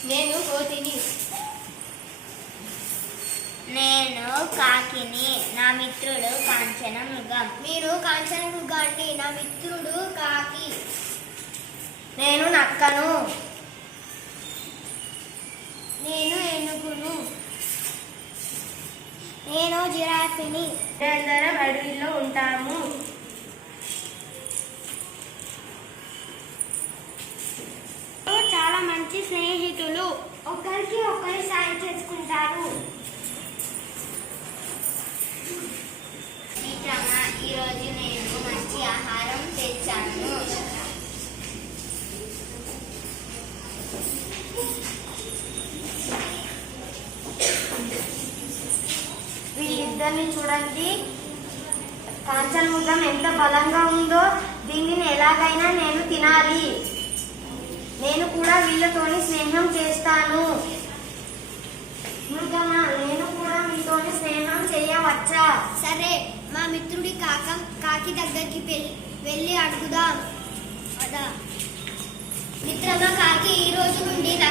నేను కోతిని. నేను కాకిని. నా మిత్రుడు కాంచన మృగం. నేను కాంచన మృగాన్ని. నా మిత్రుడు కాకి. నేను నక్కను. నేను ఏనుగును. నేను జిరాఫీని. మేమందరం అడవిలో ఉంటాము. చాలా మంచి స్నేహితులు. ఒకరికి ఒకరు సాయం చేసుకుంటారు. మిత్రమా, ఈరోజు నేను మంచి ఆహారం తెచ్చాను. వీళ్ళిద్దరిని చూడండి. కాంచనముఖం ఎంత బలంగా ఉందో. దీనిని ఎలాగైనా నేను తినాలి. నేను కూడా వీళ్ళతోని స్నేహం చేస్తాను. మృగమా, నేను కూడా మీతోని స్నేహం చేయవచ్చా? సరే, మా మిత్రుడి కాకి దగ్గరికి వెళ్ళి అడుగుదాం. మిత్రమా, కాకి ఈ రోజు నుండి